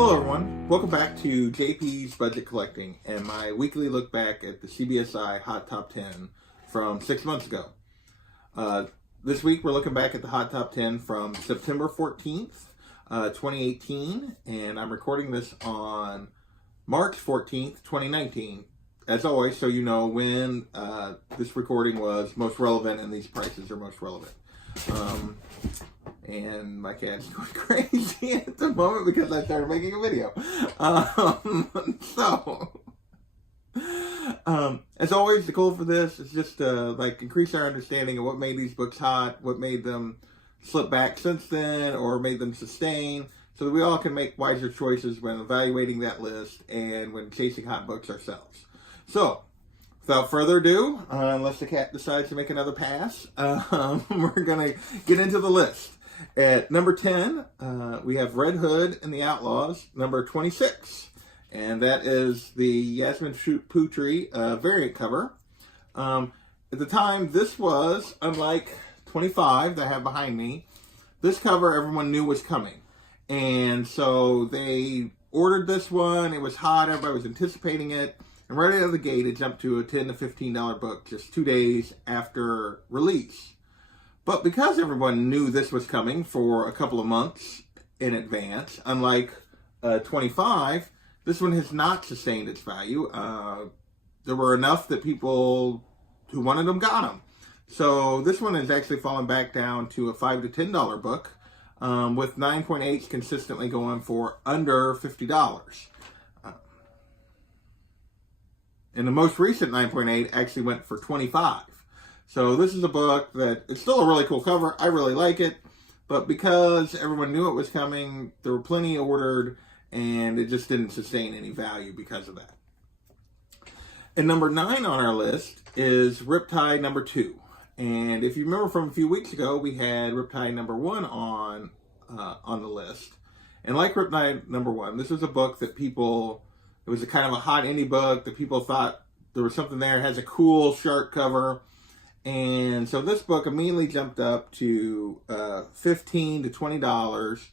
Hello everyone, welcome back to JP's Budget Collecting and my weekly look back at the CBSI Hot Top 10 from 6 months ago. This week we're looking back at the Hot Top 10 from September 14th, 2018, and I'm recording this on March 14th, 2019, as always, so you know when this recording was most relevant and these prices are most relevant. And my cat's going crazy at the moment because I started making a video. As always, the goal for this is just to increase our understanding of what made these books hot, what made them slip back since then, or made them sustain, so that we all can make wiser choices when evaluating that list and when chasing hot books ourselves. So, without further ado, unless the cat decides to make another pass, we're going to get into the list. At number 10, we have Red Hood and the Outlaws, number 26. And that is the Yasmin Putri variant cover. At the time, this was, unlike 25 that I have behind me, this cover everyone knew was coming. And so they ordered this one. It was hot. Everybody was anticipating it. And right out of the gate, it jumped to a $10 to $15 book just 2 days after release. But because everyone knew this was coming for a couple of months in advance, unlike 25, this one has not sustained its value. There were enough that people who wanted them got them. So this one has actually fallen back down to a $5 to $10 book, with 9.8s consistently going for under $50. And the most recent 9.8 actually went for $25. So this is a book that, it's still a really cool cover. I really like it. But because everyone knew it was coming, there were plenty ordered, and it just didn't sustain any value because of that. And number 9 on our list is Riptide number 2. And if you remember from a few weeks ago, we had Riptide number 1 on the list. And like Riptide number 1, this was a book that people, it was a kind of a hot indie book that people thought there was something there. It has a cool shark cover. And so this book immediately jumped up to $15 to $20.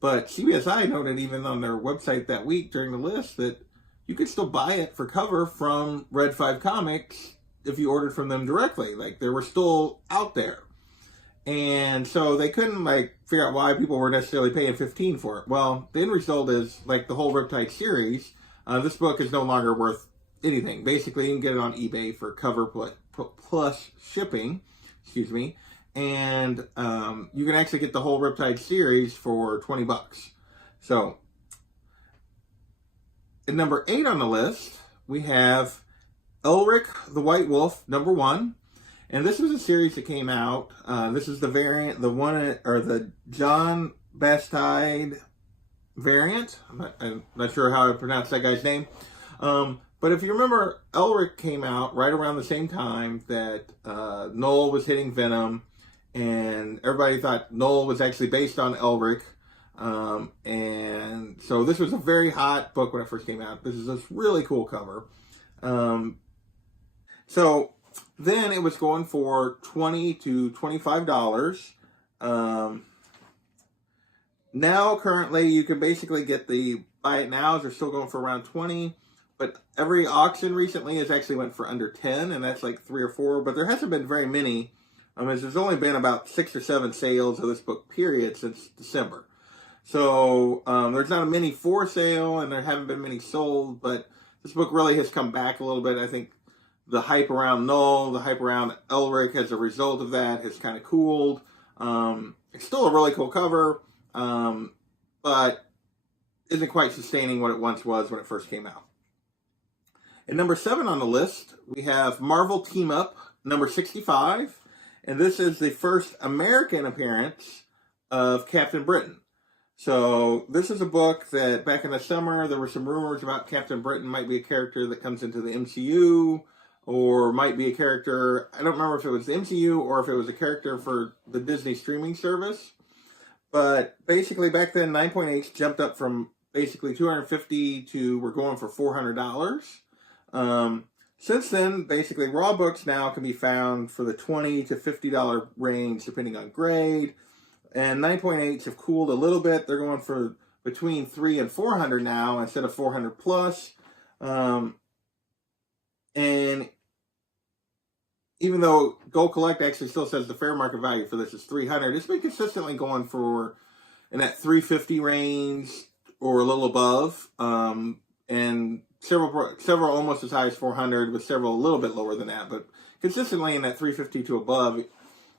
But CBSI noted even on their website that week during the list that you could still buy it for cover from Red 5 Comics if you ordered from them directly. Like, they were still out there. And so they couldn't figure out why people were necessarily paying $15 for it. Well, the end result is, like the whole Riptide series, this book is no longer worth anything. Basically, you can get it on eBay for cover plus shipping, and you can actually get the whole Riptide series for $20. So, at number 8 on the list, we have Elric the White Wolf, number 1. And this was a series that came out. This is the variant, the John Bastide variant. I'm not sure how to pronounce that guy's name. But if you remember, Elric came out right around the same time that Noel was hitting Venom, and everybody thought Noel was actually based on Elric. And so this was a very hot book when it first came out. This is a really cool cover. So then it was going for $20 to $25. Now, currently, you can basically get the buy it nows. They're still going for around $20. But every auction recently has actually went for under 10, and that's like 3 or 4. But there hasn't been very many. As there's only been about 6 or 7 sales of this book, period, since December. So there's not many for sale, and there haven't been many sold. But this book really has come back a little bit. I think the hype around Null, the hype around Elric as a result of that has kind of cooled. It's still a really cool cover, but isn't quite sustaining what it once was when it first came out. At number 7 on the list, we have Marvel Team Up, number 65. And this is the first American appearance of Captain Britain. So this is a book that back in the summer, there were some rumors about Captain Britain might be a character that comes into the MCU, or might be a character, I don't remember if it was the MCU or if it was a character for the Disney streaming service. But basically back then, 9.8 jumped up from basically $250 to we're going for $400. Since then, basically, raw books now can be found for the $20 to $50 range, depending on grade. And 9.8s have cooled a little bit. They're going for between 300 and 400 now instead of 400 plus. And even though Gold Collect actually still says the fair market value for this is 300, it's been consistently going for in that 350 range or a little above, and several almost as high as 400, with several a little bit lower than that, but consistently in that 350 to above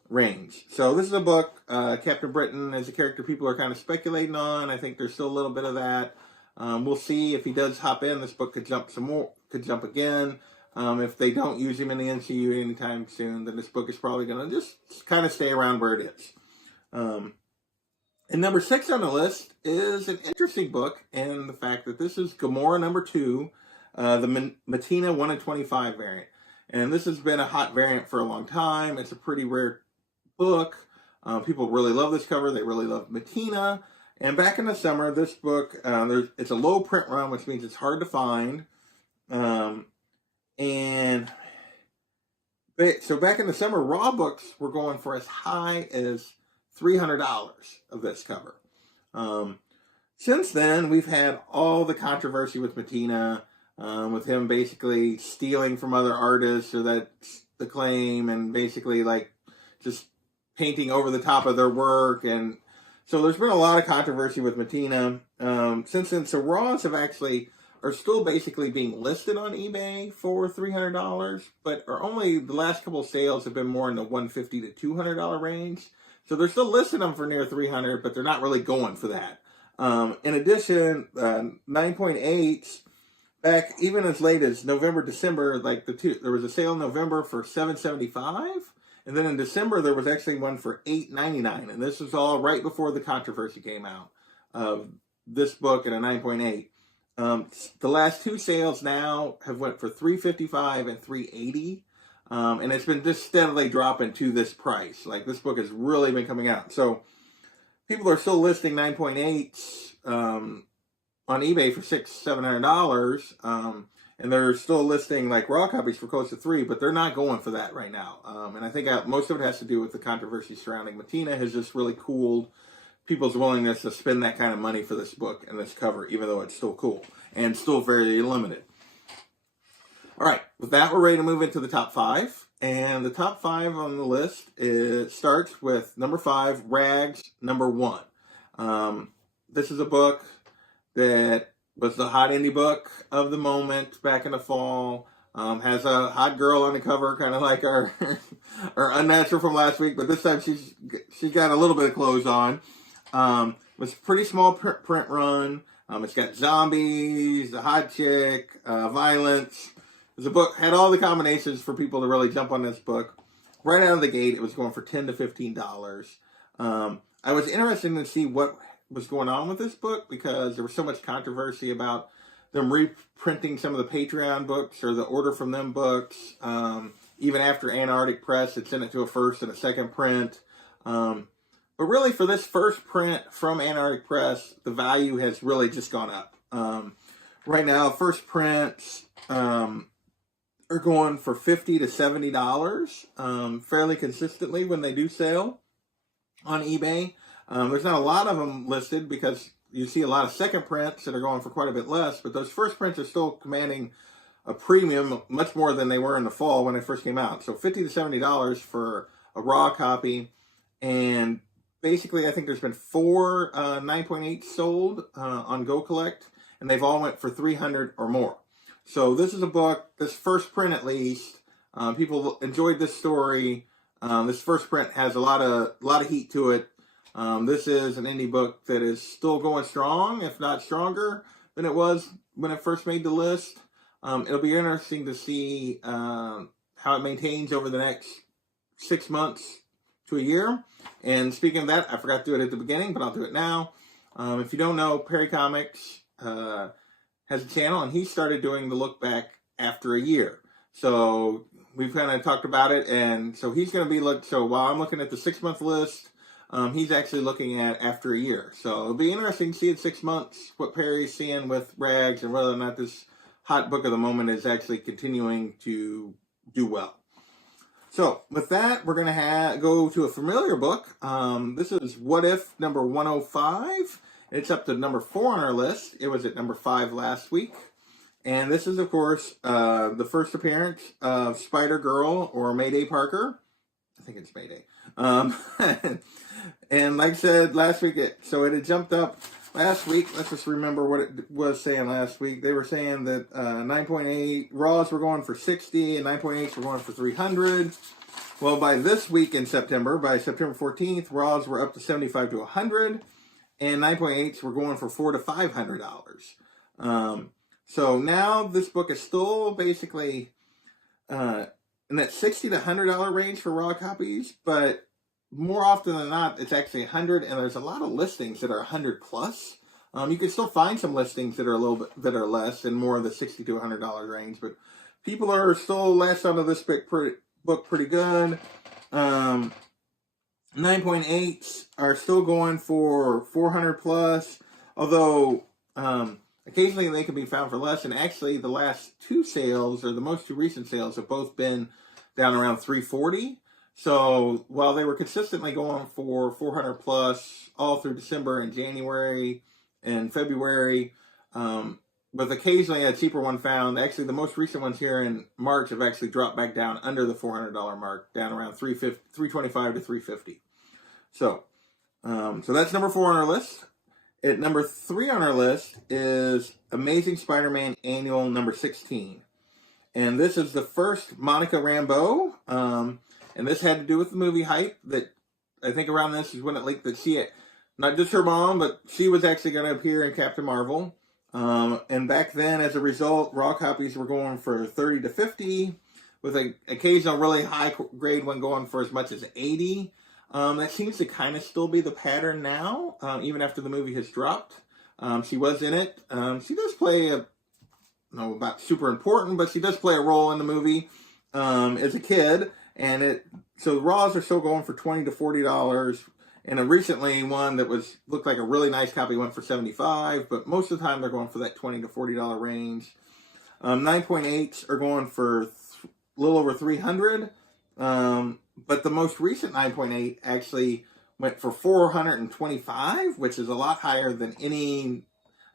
range. So this is a book. Captain Britain is a character people are kind of speculating on. I think there's still a little bit of that. We'll see if he does hop in. This book could jump some more, could jump again. If they don't use him in the NCU anytime soon, then this book is probably going to just kind of stay around where it is. And number 6 on the list is an interesting book, and the fact that this is Gamora number 2, the Matina 1 in 25 variant. And this has been a hot variant for a long time. It's a pretty rare book. People really love this cover. They really love Matina. And back in the summer, this book, it's a low print run, which means it's hard to find. So back in the summer, raw books were going for as high as $300 of this cover. Since then, we've had all the controversy with Matina, with him basically stealing from other artists, or that's the claim, and basically like just painting over the top of their work. And so there's been a lot of controversy with Matina. Since then, so raws are still basically being listed on eBay for $300, but are only, the last couple of sales have been more in the $150 to $200 range. So they're still listing them for near $300, but they're not really going for that. In addition, 9.8s, back even as late as November, December, there was a sale in November for $7.75, and then in December there was actually one for $8.99, and this was all right before the controversy came out of this book and a 9.8. The last 2 sales now have went for $3.55 and $3.80. And it's been just steadily dropping to this price. Like, this book has really been coming out. So people are still listing 9.8s on eBay for $600-$700. And they're still listing like raw copies for close to $300, but they're not going for that right now. And I think most of it has to do with the controversy surrounding Matina has just really cooled people's willingness to spend that kind of money for this book and this cover, even though it's still cool and still very limited. All right, with that, we're ready to move into the top 5. And the top 5 on the list starts with number 5, Rags, number 1. This is a book that was the hot indie book of the moment back in the fall. Has a hot girl on the cover, kind of like our Unnatural from last week, but this time she's got a little bit of clothes on. It was a pretty small print run. It's got zombies, a hot chick, violence. The book had all the combinations for people to really jump on this book. Right out of the gate, it was going for $10 to $15. I was interested to see what was going on with this book because there was so much controversy about them reprinting some of the Patreon books or the Order from Them books. Even after Antarctic Press had sent it to a first and a second print. But really, for this first print from Antarctic Press, the value has really just gone up. Right now, first prints are going for $50 to $70 fairly consistently when they do sell on eBay. There's not a lot of them listed because you see a lot of second prints that are going for quite a bit less, but those first prints are still commanding a premium, much more than they were in the fall when they first came out. So $50 to $70 for a raw copy. And basically, I think there's been 4 9.8 sold on Go Collect, and they've all went for $300 or more. So this is a book, this first print at least, people enjoyed this story. This first print has a lot of heat to it. This is an indie book that is still going strong, if not stronger than it was when it first made the list. It'll be interesting to see how it maintains over the next 6 months to a year. And speaking of that, I forgot to do it at the beginning, but I'll do it now. If you don't know, Perry Comics has a channel, and he started doing the look back after a year. So we've kind of talked about it, and so he's going to be so while I'm looking at the 6-month list, he's actually looking at after a year. So it'll be interesting to see in 6 months what Perry's seeing with Rags and whether or not this hot book of the moment is actually continuing to do well. So with that, we're going to go to a familiar book. This is What If number 105. It's up to number 4 on our list. It was at number 5 last week. And this is, of course, the first appearance of Spider-Girl, or Mayday Parker. I think it's Mayday. And like I said last week, it had jumped up last week. Let's just remember what it was saying last week. They were saying that 9.8 Raws were going for 60 and 9.8s were going for 300. Well, by this week in September, by September 14th, Raws were up to 75 to 100, and 9.8s were going for $400 to $500. So now this book is still basically in that $60 to $100 range for raw copies, but more often than not, it's actually 100, and there's a lot of listings that are 100 plus. You can still find some listings that are a little bit that are less and more of the $60 to $100 range, but people are still latched onto this book pretty good. 9.8s are still going for 400 plus, although occasionally they can be found for less. And actually, the last 2 sales, or the most 2 recent sales, have both been down around 340. So while they were consistently going for 400 plus all through December and January and February, with occasionally a cheaper one found, actually the most recent ones here in March have actually dropped back down under the $400 mark, down around 325 to 350. So that's number 4 on our list. At number 3 on our list is Amazing Spider-Man Annual number 16. And this is the first Monica Rambeau. And this had to do with the movie hype. That I think around this is when it leaked that she had, not just her mom, but she was actually going to appear in Captain Marvel. And back then, as a result, raw copies were going for 30 to 50, with an occasional really high grade one going for as much as 80. That seems to kind of still be the pattern now, even after the movie has dropped. She was in it. She does play about super important, but she does play a role in the movie as a kid. And so the raws are still going for $20 to $40. And recently one that looked like a really nice copy went for $75, but most of the time they're going for that $20 to $40 range. 9.8s are going for a little over $300. But the most recent 9.8 actually went for $425, which is a lot higher than any.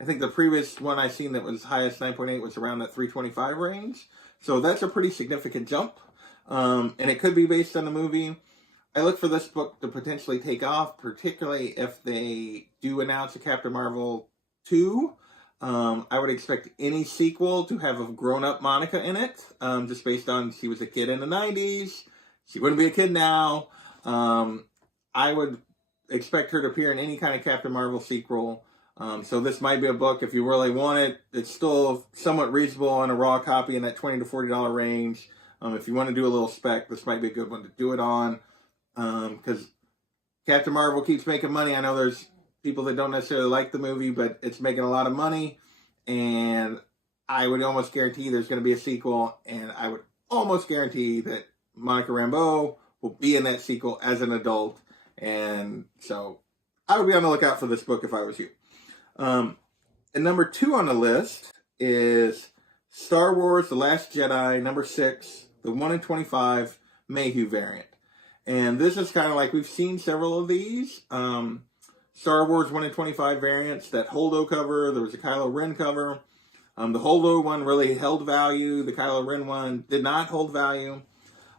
I think the previous one I've seen that was highest 9.8 was around that $325 range. So that's a pretty significant jump. And it could be based on the movie. I look for this book to potentially take off, particularly if they do announce a Captain Marvel 2. I would expect any sequel to have a grown-up Monica in it, just based on she was a kid in the 90s. She wouldn't be a kid now. I would expect her to appear in any kind of Captain Marvel sequel. So this might be a book, if you really want it, it's still somewhat reasonable on a raw copy in that $20 to $40 range. If you want to do a little spec, this might be a good one to do it on. Because Captain Marvel keeps making money. I know there's people that don't necessarily like the movie, but it's making a lot of money. And I would almost guarantee there's going to be a sequel. And I would almost guarantee that Monica Rambeau will be in that sequel as an adult. And so I would be on the lookout for this book if I was you. And number 2 on the list is Star Wars The Last Jedi, number 6, the 1 in 25 Mayhew variant. And this is kind of like, we've seen several of these. Star Wars 1 in 25 variants, that Holdo cover, there was a Kylo Ren cover. The Holdo one really held value. The Kylo Ren one did not hold value.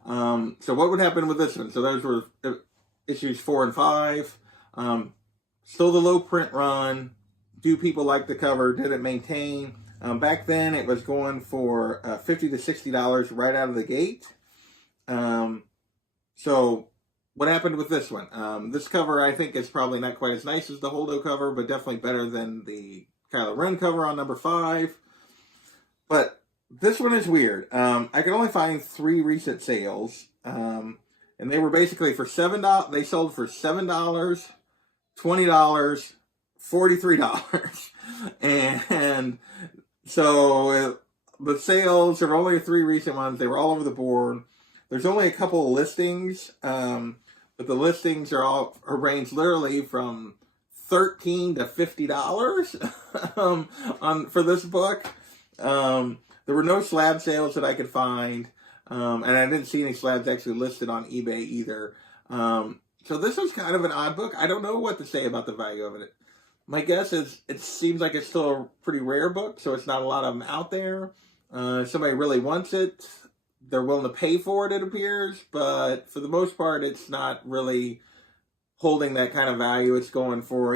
So what would happen with this one? So those were issues 4 and 5. Still the low print run. Do people like the cover? Did it maintain? Back then it was going for $50 to $60 right out of the gate. So what happened with this one? This cover I think is probably not quite as nice as the Holdo cover, but definitely better than the Kylo Ren cover on number 5. But this one is weird. I could only find 3 recent sales. And they were basically for $7. They sold for $7, $20, $43. And so the sales, there were only 3 recent ones. They were all over the board. There's only a couple of listings, but the listings are all ranged literally from $13 to $50 for this book. There were no slab sales that I could find, and I didn't see any slabs actually listed on eBay either. So this was kind of an odd book. I don't know what to say about the value of it. My guess is it seems like it's still a pretty rare book, so it's not a lot of them out there. If somebody really wants it, they're willing to pay for it, it appears, but for the most part, it's not really holding that kind of value. It's going for,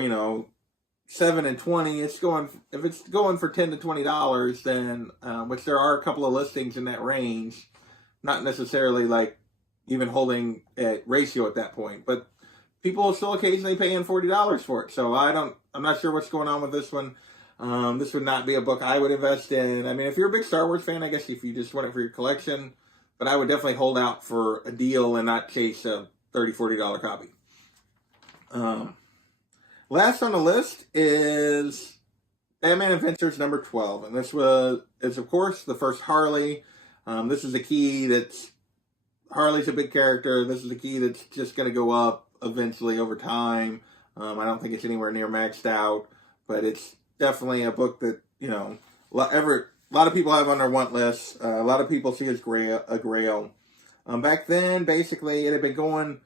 7 and 20. It's going, if it's going for $10 to $20, then, which there are a couple of listings in that range, not necessarily like even holding a ratio at that point, but people still occasionally paying $40 for it. So I'm not sure what's going on with this one. This would not be a book I would invest in. I mean, if you're a big Star Wars fan, I guess if you just want it for your collection, but I would definitely hold out for a deal and not chase a $30, $40 copy. Last on the list is Batman Adventures number 12. And this is, of course, the first Harley. This is a key that's, Harley's a big character. This is a key that's just going to go up eventually over time. I don't think it's anywhere near maxed out, but it's definitely a book that, a lot of people have on their want list. A lot of people see as a grail. Back then, basically, it had been going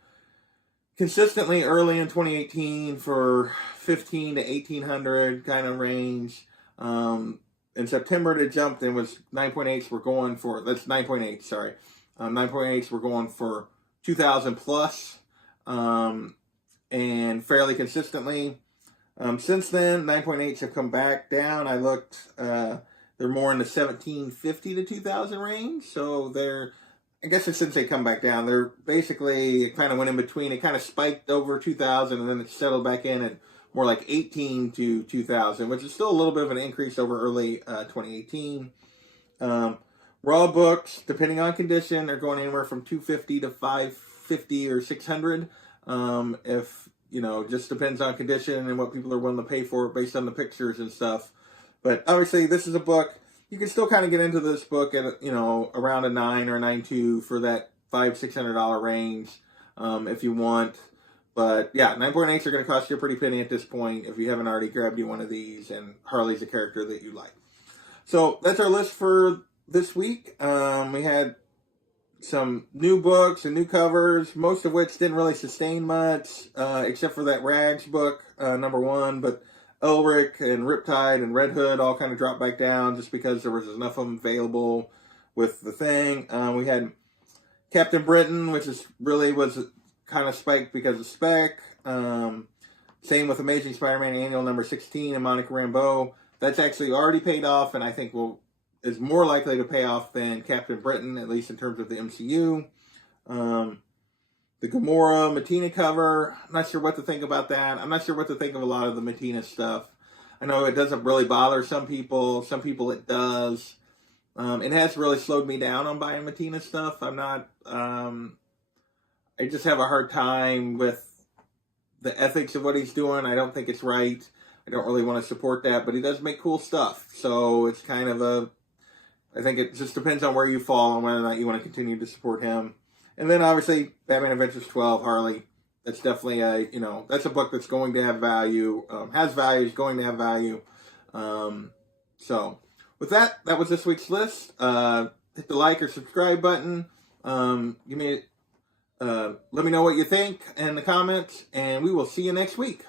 consistently early in 2018 for 15 to 1800 kind of range. In September, it jumped and was 9.8s were going for, that's 9.8, sorry. 9.8s were going for 2,000 plus, and fairly consistently. Since then, 9.8s have come back down. I looked, they're more in the 1,750 to 2,000 range. So I guess since they come back down, they're basically, it kind of went in between. It kind of spiked over 2,000 and then it settled back in at more like 18 to 2,000, which is still a little bit of an increase over early 2018. Raw books, depending on condition, are going anywhere from 250 to 550 or 600. If, just depends on condition and what people are willing to pay for it based on the pictures and stuff. But obviously, this is a book, you can still kind of get into this book at, around a 9 or 9.2 for that $500-$600 range, if you want. But yeah, 9.8s are going to cost you a pretty penny at this point if you haven't already grabbed you one of these, and Harley's a character that you like. So that's our list for this week. We had some new books and new covers, most of which didn't really sustain much, except for that Rags book, number 1. But Elric and Riptide and Red Hood all kind of dropped back down just because there was enough of them available with the thing. We had Captain Britain, which was kind of spiked because of spec. Same with Amazing Spider-Man Annual number 16 and Monica Rambeau. That's actually already paid off, and I think is more likely to pay off than Captain Britain, at least in terms of the MCU. The Gamora Matina cover, I'm not sure what to think about that. I'm not sure what to think of a lot of the Matina stuff. I know it doesn't really bother some people. Some people it does. It has really slowed me down on buying Matina stuff. I just have a hard time with the ethics of what he's doing. I don't think it's right. I don't really want to support that, but he does make cool stuff. So it's kind of I think it just depends on where you fall and whether or not you want to continue to support him. And then obviously Batman Adventures 12, Harley. That's definitely that's a book that's going to have value, has value, is going to have value. So with that was this week's list. Hit the like or subscribe button. Let me know what you think in the comments, and we will see you next week.